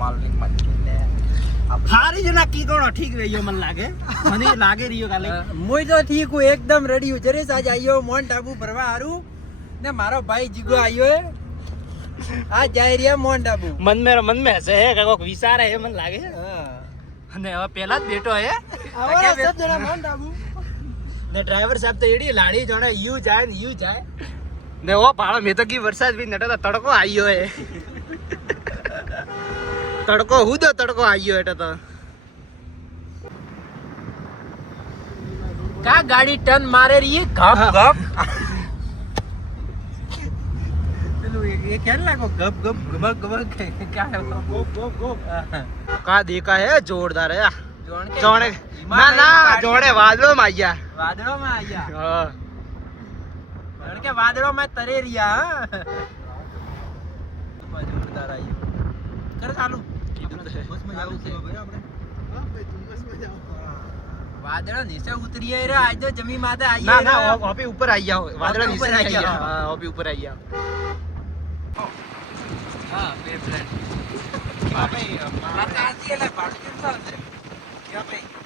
માલની મચીને હારી જ નક્કી કરો ઠીક રહ્યો મને લાગે મને લાગે રહ્યો કાલે મુય તો ઠીક હું એકદમ રેડી હું જરેસ આજ આયો મોન્ટ આબુ ભરવા હારું ને મારો ભાઈ જીગો આયો હે આ જાય રહ્યા મોન્ટ આબુ મન મે હશે હે કોક વિચાર હે મને લાગે અને હવે પહેલા જ બેઠો હે આવા સબ જણા મોન્ટ આબુ ને ડ્રાઈવર સાહેબ તો એડી લાડી જોણે યુ જાય ને ઓ ભાળો મે તો કી વરસાદ બી નટો તડકો આવ્યો હે તડકો તડકો આવ્યો એટલે તો કા ગાડી ટર્ન મારે રહી ગપ ગપ પેલું એ કેન લાગો ગપ ગપ ગબ કા કા દેખા હે જોરદાર હે જોણે ના જોણે વાદળોમાં આવ્યા હા જોણે કે વાદળોમાં તરે રહ્યા જોરદાર આવ્યું કર ચાલુ વાદળો નીચે ઉતરી રે આજ તો જમી માથે આઈએ ના ઓપી ઉપર આવી ગયા વાદળો નીચે આવી ગયા હા ઓપી ઉપર આવી ગયા હા બે ફ્રેન્ડ ભાઈ માતા આજી એટલે ભાડું કેટલા હશે ક્યાં ભાઈ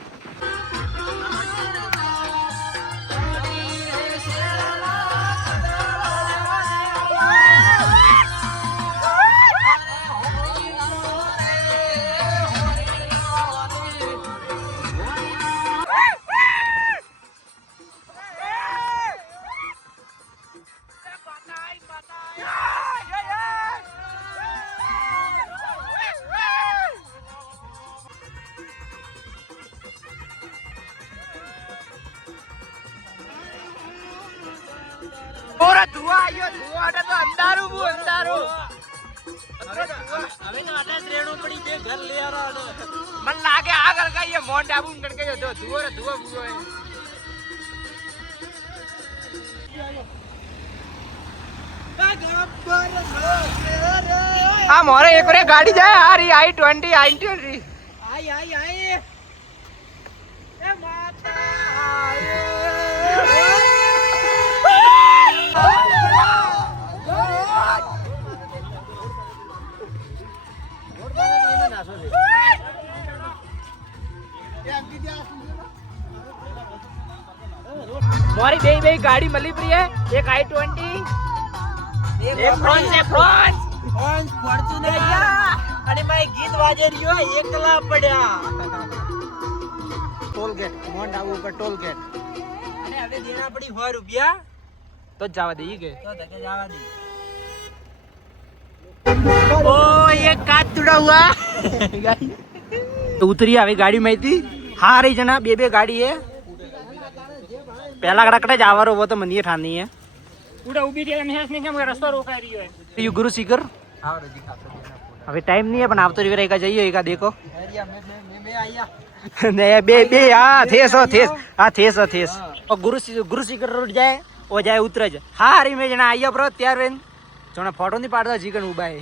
પૂરા ધુઆ આવ્યો ધુઆ એટલે તો અંધારું હવે તો આટા શ્રેણો પડી બે ઘર લે આરો મને લાગે આગળ કઈએ મોન્ટ આબુ ગણકાયો તો ધુઆ આ મોરે એક રે ગાડી જાય આ રી i20 આઈ એ માતા આયે મારી બે ગાડી મળી પડી હે એક i20 એક ફ્રોન્સ ફોર્ચ્યુનર અને મારે ગીત વાજે રહ્યો એકલા પડ્યા ટોલ ગેટ મોન્ટ આબુ ઉપર ટોલ ગેટ અને હવે દેના પડી 100 રૂપિયા તો જ જવા દઈએ કે તો ધકે જવા દે ओ ये कातुड़ा हुआ उतरी આવી ગાડી માંથી હારી જણા બે ગાડી હે પહેલા કડકડે જ આવરો वो तो मनिए ठानी है पूरा उभी थी महेश ने क्या रास्ता रोका रही है यू गुरु सीकर આવરો જી ખાતો હવે ટાઈમ નહીં હે પણ આવતો રીવર એકા જઈએ એકા દેખો એરિયા મે આયા ને બે હા થેસ और गुरु सीकर रोड जाए वो जाए उतरज हारी में जना आया ब्रो त्यार रेन जोना फोटो नहीं पाड़ता जीकन उबा है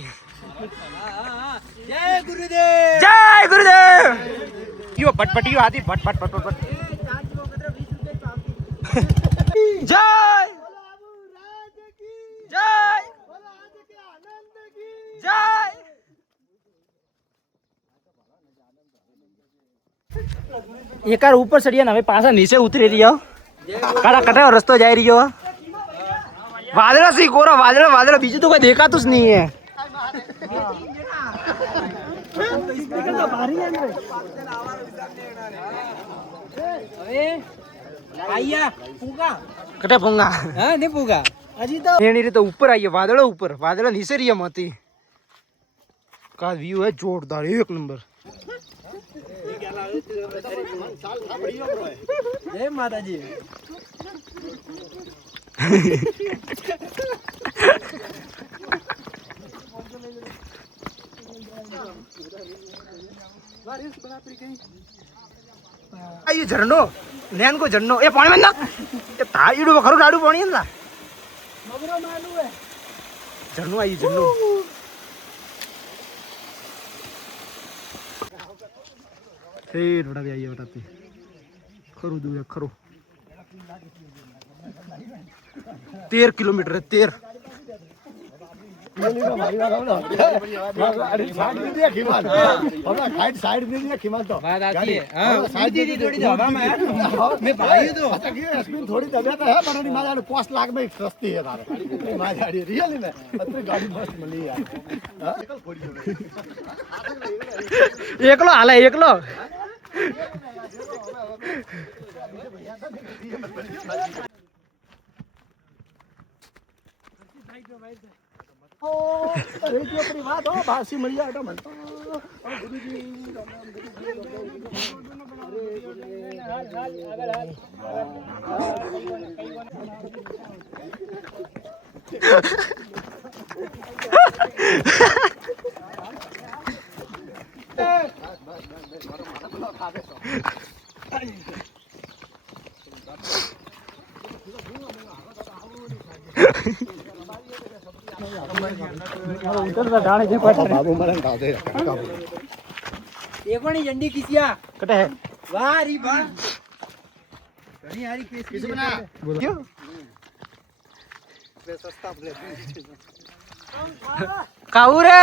जय गुरुदेव यो भटभटियो आती भट जय एक ऊपर चढ़िया ना पासा नीचे उतरी रही हो काड़ा कटा रस्तो जा रही हो वादड़ा सी कोरा वादड़ा बीजू तो कोई देखा तुझ नहीं है कटे पूंगा हां नहीं पूगा अजी तो एनी रे तो ऊपर आई है वादड़ा नीचे रही है मती का व्यू है जोरदार एक नंबर जय माता जी ये झरनो नैन को झरनो ए पानी में ना ये ताईडू खरो लाडू पानी ना मगरो मालू है झरनो आई झरनो ए बड़ा भी आई है बताते खरो दूर है खरो 13 किलोमीटर है 13 પેલી તો મારી વાત આવડો. અરે સાઈડ દીધી આ ખીમાન. હવે સાઈડ દીધી આ ખીમાન તો. વાત આતી ગાડી- હા હવે સાઈડ દીધી થોડી તો હવામાં યાર. મેં ભાઈ તો अच्छा की एसपी थोड़ी तबियत है पर नहीं माजा 5 लाख में सस्ती है तारे माजा रियल में अतरी गाड़ी मस्त मिली यार हां એકલો હાલે એકલો अरे जो अपनी बात हो भासी मिल जाए तो मनता गुरुजी बाबू मरन गाव दे એ કોની ઝંડી કિસિયા કટે હે વાહ રી વાહ ઘણી હારી કેસ किसी बना ક્યો सस्ता प्लेट કાઉ રે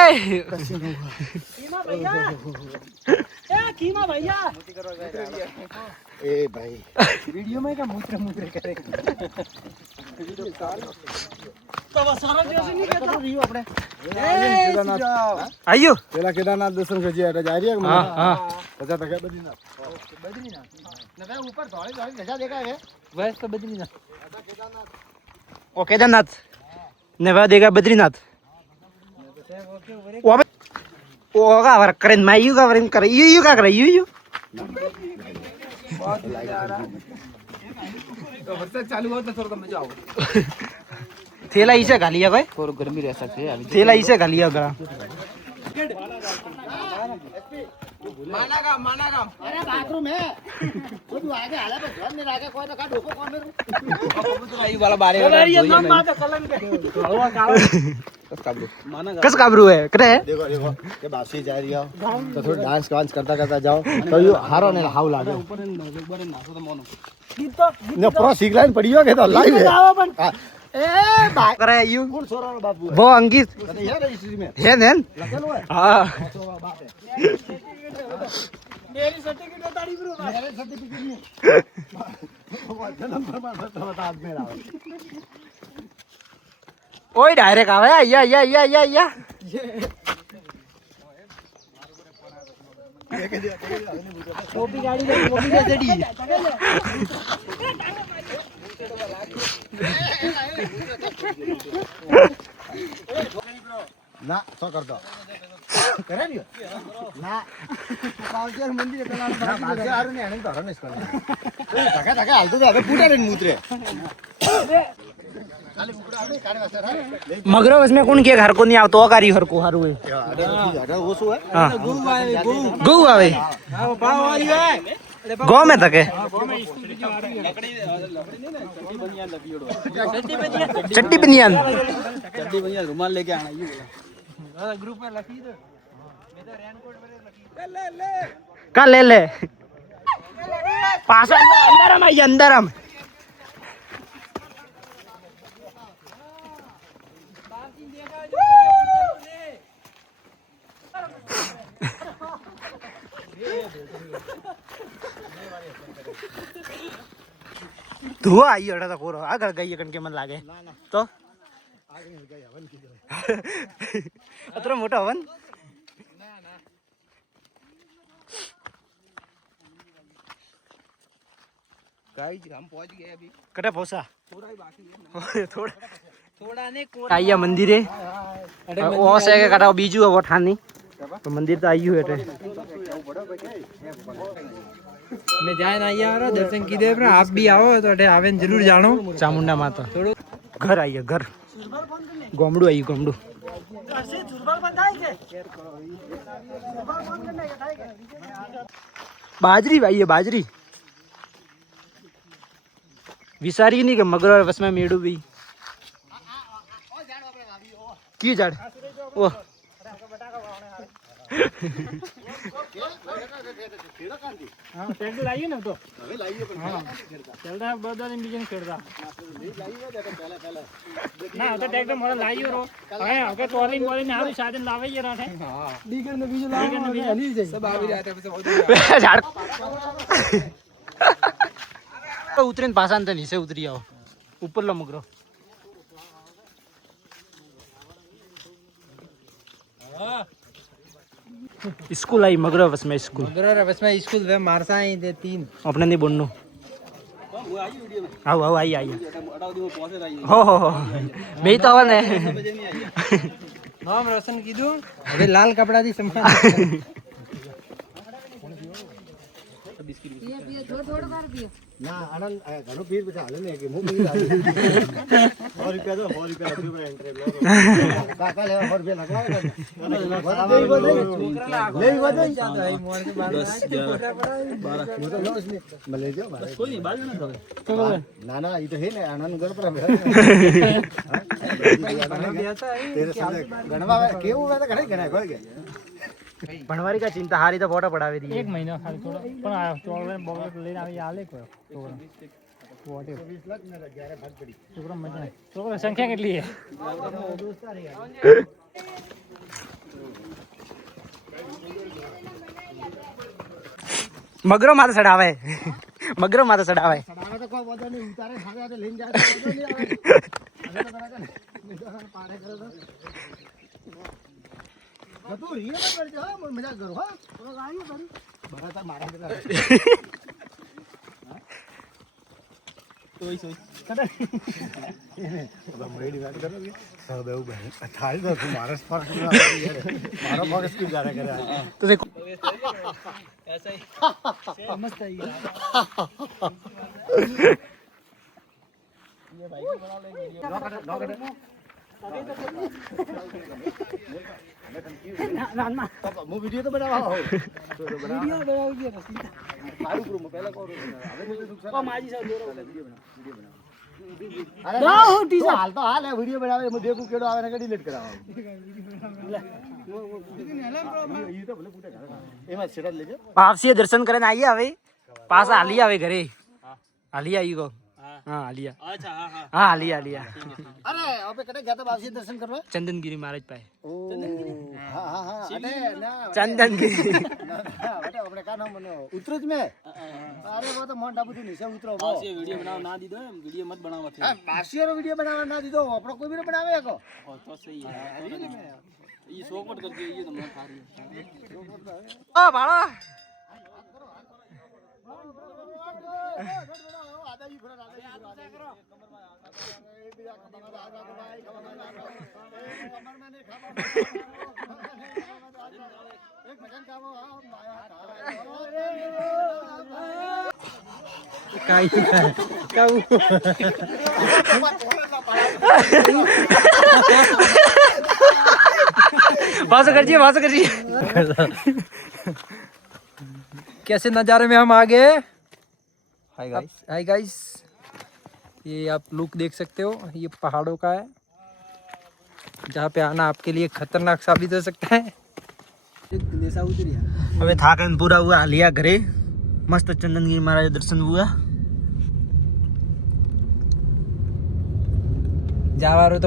ए भाई વિડિયો માં કા મૂત્ર મૂત્ર કરે આયુ પેલા કેદારનાથ દર્શન કરજે એટલે જાય રે હા હા બધા ભેગા બદ્રીનાથ બદ્રીનાથ નવે ઉપર ધોળી ધોળી ધજા દેખાય છે બસ તો બદ્રીનાથ ઓ કેદારનાથ ને વા દેગા બદ્રીનાથ ઓ કા વર કરે માયુ કા વર કરે યુ કા કરે યુ તો વરસાદ ચાલુ હોત ને થોડો મજા આવે થેલા ઈસે ગાલિયા ભાઈ થોડો ગરમી રહેશે છે આવી થેલા ઈસે ગાલિયા ગળા माना काम अरे बाथरूम है वो तू आगे हाले पे घर में राखे कोई तो का ढोको कौन मेरे आई वाला बारे कस काबरू है करे देखो देखो ये बासी जा रही हो तो थोड़ा डांस वांस करता करता जाओ तो यो हारो ने हाउ लागे ने पूरा सीख लाइन पड़ी हो के तो लाइव है हाँ। ए भाई करे यू कौन सोरा रो बाबू वो अंकित है ये रजिस्ट्री में है नेन लगल हुआ है हां सोरा बाप है मेरी सर्टिफिकेट ताड़ी ब्रो मेरे सर्टिफिकेट में वो जन्म प्रमाण पत्र बता मेरा ओए डायरेक्ट आवे या टोपी गाड़ी में टोपी दे दी ना तो कर दो करे नहीं ना पावचर मंदिर पेला बाजे आरु ने आने तो हरने इसको टका टका हालतो दे पूटा रे मूत्रे खाली मुकड़ा आवे काने वास्ते रे मगरो इसमें कौन के घर को नहीं आवतो कारी हर को हारू है अरे वो सो है हां गौ आवे गौ आवे हां भाव आई है गौ में तक है चट्टी बनियान रुमाल लेके आना ये ग्रुप में लखी दो मैं तो रेनकोट में लखी ले का ले पास अंदर हम आई अंदर हम धुआं आई अड़ा तो कोरो आगळ गई कण के मन लागे तो आगे निकल गया हवन की अतरो मोटा हवन गाइस हम पहुंच गए अभी कटे पहुंचा थोड़ा ही बाकी है थोड़ा थोड़ा ने आइया मंदिरे ओ से के कटा बीजू है वो ठानी तो मंदिर तो आइयो है मैं जाए ना यार दर्शन की दे आप भी आओ तो आवे जरूर जानो चामुंडा माता घर आइए घर गोमड़ू आई गोमड़ू बाजरी भाई है बाजरी विसारी नहीं के मगर बस में मेड़ू भी की झाड़ ओ હા ટ્રેક્ટર લાવીએ ને તો હવે લાવીએ પણ હા. ખેડતા બધા બીજાને ખેડતા ના હવે તો ટ્રેક્ટર મારે લાવ્યો રો હવે ટોલી બોલીને સારું સાધન લાવી ગયા રાઠે બીજું લાવો હલી જાય સબ આવી રહ્યા હતા પછી ઝાડ ઉતરીને પાછા ને નીચે ઉતરી આવો ઉપરલો મગરો स्कूल आई मगरो बस में स्कूल मगर बस में स्कूल वे मारसा ही दे 3 अपने नहीं बोलनो आओ आओ आई आई हो બે તો આવે ને नाम रोशन कीधु હવે લાલ કપડા થી સમાન ના આનંદ ઘણો ભીડ પછી હાલે ને કે હું પી લાવી 100 રૂપિયા દો 100 રૂપિયા આપી મને એન્ટ્રી લો કાકા લેવા 100 રૂપિયા લગાવે લેવી વધે ચાલો અહીં મોર કે 10 11 12 તો લોસ ને મળે જો બસ કોઈ નહીં બાજુ ના થવે ના ના ઈ તો હે ને આનંદ ઘર પર ગણવા કેવું હોય તો ઘણે ગણાય કોઈ કે ભણવારી કા ચિંતા હારી તો ફોટો પડાવી દી 1 મહિનો ખાલી થોડો પણ આ ચોકલેટ બોકલેટ લઈને આવી આલે કોઈ છોકરો મજા છોકરો સંખ્યા કેટલી છે મગરો માથે ચડાવે મગરો માથે ચડાવે સડાવે તો કોઈ વધો નહીં ઉતારે ખાવા તો લઈને જાય તો વધો નહીં આવે હવે તો કરા ને પારે કરે તો તું રીએ ના કરજો હા મજા કરો હા તો આવ્યો તારી બરા તાર મારા કેટલા સોઈ કદા મળી વાત કરો કે સૌ દેવ ભાઈ થાય તો તું મારા સ્પર્શ ના યાર મારો ફોકસ ક્यों जा रहा है તો દેખો ऐसा ही मस्त है ये भाई को बना ले હું વિડિયો તો બનાવવા હો वीडियो बनाओगे સારું કરું હું પહેલા કહું હવે તો નુકસાન माजी सा दोरो અરે ના હું ટીચર હાલ તો હાલ વિડિયો બનાવે હું દેખું કેડો આવે ને ડિલીટ કરાવો ઈ તો ભલે ફૂટે એમાં છેડા લેજો પાપસીએ દર્શન કરીને આવીએ હવે પાછા હાલી આવે ઘરે હાલી આવી ગો હા હાલિયા અચ્છા હા હા હા હાલિયા અરે આપણે કટે ગયા તો બાપસી દર્શન કરવા ચંદનગીરી મહારાજ પાસે ઓ હા હા હા અરે ના ચંદનગીરી બેટા આપણે કા નામ બનો ઉતરો જ મે અરે વો તો મોન્ટ આબુ થી નીચે ઉતરો વો વિડિયો બનાવ ના દીધો એમ વિડિયો મત બનાવવા હા પાસિયરો વિડિયો બનાવવા ના દીધો આપણો કોઈ બી બનાવે કો તો સહી ઈ શોકટ કરજો ઈ તમને સારી ઓ ભાળો पास कर कैसे नज़ारे में हम आ गए हाय गाइस ये आप लुक देख सकते हो ये पहाड़ों का है जहाँ पे आना आपके लिए खतरनाक साबित हो सकता है હવે થાક પૂરા हुआ लिया घरे मस्त चंदनगिरी महाराज दर्शन हुआ जावारो तो